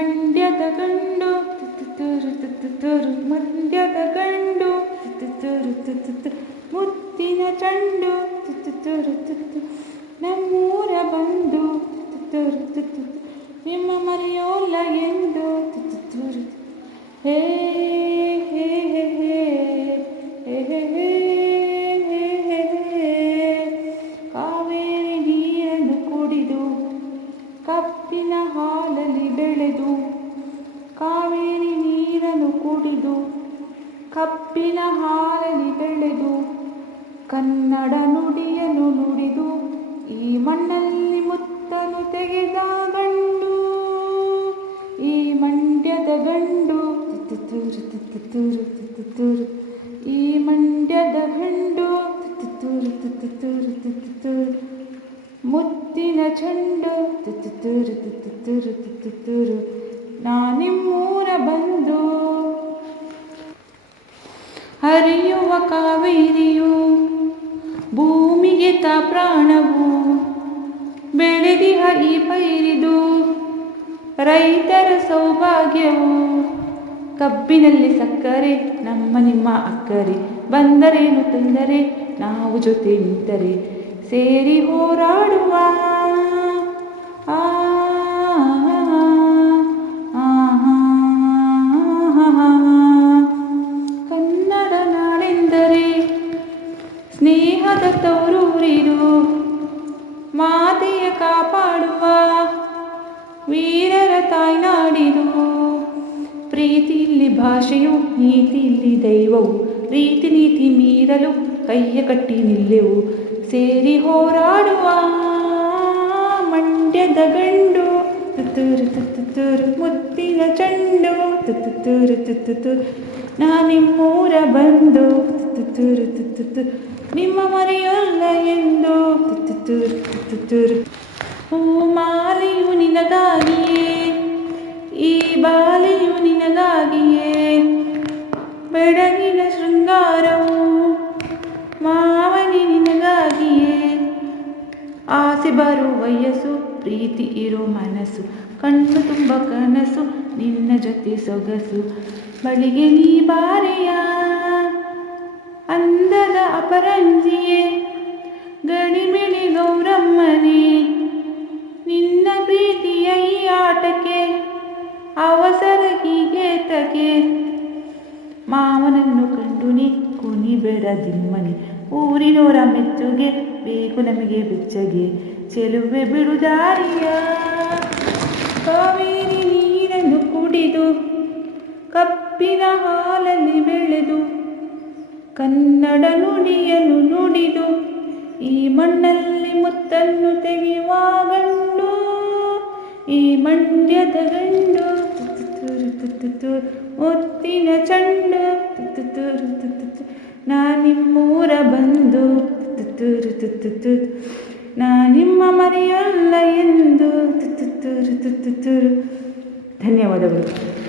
മണ്ഡ്യത കണ്ടു മന്ധ്യത കണ്ടു ಮುತ್ತಿನ ಚಂಡು ನಮ್ಮೂರ ಬಂದು ನಿಮ್ಮ ಮರೆಯೋಲ್ಲ ಎಂದು ಹೇ ಹೇ ಹೇ ಹೇ ಕಪ್ಪಿನ ಹಾಲಲ್ಲಿ ಬೆಳೆದು ಕಾವೇರಿ ನೀರನ್ನು ಕುಡಿದು ಕಪ್ಪಿನ ಹಾಲಲ್ಲಿ ಬೆಳೆದು ಕನ್ನಡ ನುಡಿಯನ್ನು ನುಡಿದು ಈ ಮಣ್ಣಲ್ಲಿ ಮುತ್ತನು ತೆಗೆದ ಗಂಡು, ಈ ಮಂಡ್ಯದ ಗಂಡು, ಈ ಮಂಡ್ಯದ ಗಂಡು ಮುತ್ತಿನ ಚೆಂಡು. ತುತ್ತೂರು ತುತ್ತೂರು ತುತ್ತೂರು ನಾನಿಮ್ಮೂರ ಬಂದು ಹರಿಯುವ ಕಾವೇರಿಯು ಭೂಮಿಗೆ ತ ಪ್ರಾಣವು ಬೆಳೆದಿಹ ಈ ಪೈರಿದು ರೈತರ ಸೌಭಾಗ್ಯವು. ಕಬ್ಬಿನಲ್ಲಿ ಸಕ್ಕರೆ, ನಮ್ಮ ನಿಮ್ಮ ಅಕ್ಕರೆ. ಬಂದರೇನು ತೊಂದರೆ? ನಾವು ಜೊತೆ ನಿಂತರೆ. ಸೇರಿ ಹೋರಾಡುವ ಸ್ನೇಹದ ತವರೂರಿರು ಮಾತೆಯ ಕಾಪಾಡುವ. ವೀರರ ತಾಯ್ನಾಡಿದು. ಪ್ರೀತಿಯಲ್ಲಿ ಭಾಷೆಯು, ನೀತಿಯಲ್ಲಿ ದೈವವು ರೀತಿ ನೀತಿ ಮೀರಲು ಕೈಯ ಕಟ್ಟಿ ನಿಲ್ಲೆವು. ಸೇರಿ ಹೋರಾಡುವ. ಮಂಡ್ಯದ ಗಂಡು. ತುತ್ತೂರು ತುತ್ತೂರು ಮುತ್ತಿನ ಚಂಡು. ತುತ್ತೂರು ತುತ್ತೂರು ನಾನಿಮ್ಮೂರ ಬಂದು. ತುತ್ತೂರು ತುತ್ತೂರು ನಿಮ್ಮ ಮರೆಯಲ್ಲ ಎಂದು. ತುತ್ತೂರು ತುತ್ತೂರು ಓ ಮಾಲೆಯು ನಿನಗಾಗಿಯೇ. ಈ ಬಾಲೆಯು ನಿನಗಾಗಿಯೇ. ಬೆಳಗಿನ ಶೃಂಗಾರವು ಮಾವನಿ ನಿನಗಾಗಿಯೇ. ಆಸೆ ಬರೋ ವಯಸ್ಸು, ಪ್ರೀತಿ ಇರೋ ಮನಸ್ಸು, ಕಣ್ಣು ತುಂಬ ಕನಸು, ನಿನ್ನ ಜೊತೆ ಸೊಗಸು. ಬಳಿಗೆ ನೀ ಬಾರೆಯ? ಅಂದದ ಅಪರಂಜಿಯೇ ಗಡಿಬಿಡಿ ಗೌರಮ್ಮನೇ, ನಿನ್ನ ಪ್ರೀತಿಯ ಈ ಆಟಕ್ಕೆ ಅವಸರ ಹೀಗೆ ತಗೆ. ಮಾವನನ್ನು ಕಂಡು ನೀ ಕುಣಿಬೇಡ ದಿಮ್ಮನೆ, ಊರಿನೋರ ಮೆಚ್ಚುಗೆ ಬೇಕು ನಮಗೆ ಬೆಚ್ಚಗೆ. ಚೆಲುವೆ ಬಿಡುದಾರಿಯ ಕಾವೇರಿ ನೀರನ್ನು ಕುಡಿದು ಕಪ್ಪಿನ ಹಾಲಲ್ಲಿ ಬೆಳೆದು ಕನ್ನಡ ನುಡಿಯಲು ನುಡಿದು, ಈ ಮಣ್ಣಲ್ಲಿ ಮುತ್ತನ್ನು ತೆಗೆಯುವ ಗಂಡು, ಈ ಮಂಡ್ಯದ ಗಂಡು, ತುತ್ತೂರು ಒತ್ತಿನ ಚಂಡು ತುತ್ತು ನಾನಿಮ್ಮೂರ ಬಂದು, ತುತ್ತೂರು ನಾ ನಾನಿಮ್ಮ ಮರೆಯಲ್ಲ ಎಂದು ತುತ್ತೂರು. ಧನ್ಯವಾದಗಳು.